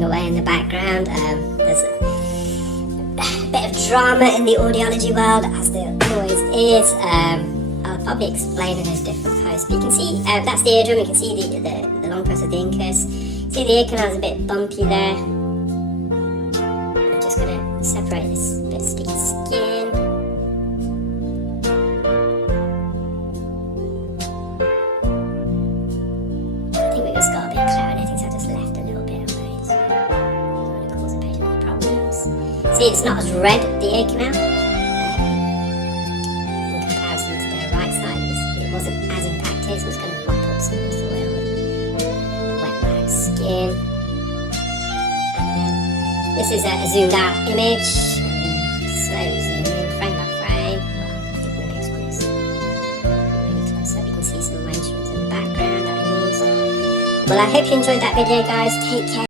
tapping away in the background. There's a bit of drama in the audiology world, as there always is. I'll probably explain in a different post. But you can see that's the eardrum. You can see the long press of the incus. See the ear canal is a bit bumpy there. I'm just going to separate this bit of sticky skin. I think we just got a bit of clarineting, so I just left a little bit away. So I don't want to cause the patient any problems. See, it's not as red, the ear canal. In comparison to the right side, it wasn't as impacted, so I'm just going to mop up some of this oil and wet wax skin. This is a zoomed out image. Slowly zoom in frame by frame. I think the next one is really close up. You can see some of my instruments in the background that I use. Well, I hope you enjoyed that video, guys. Take care.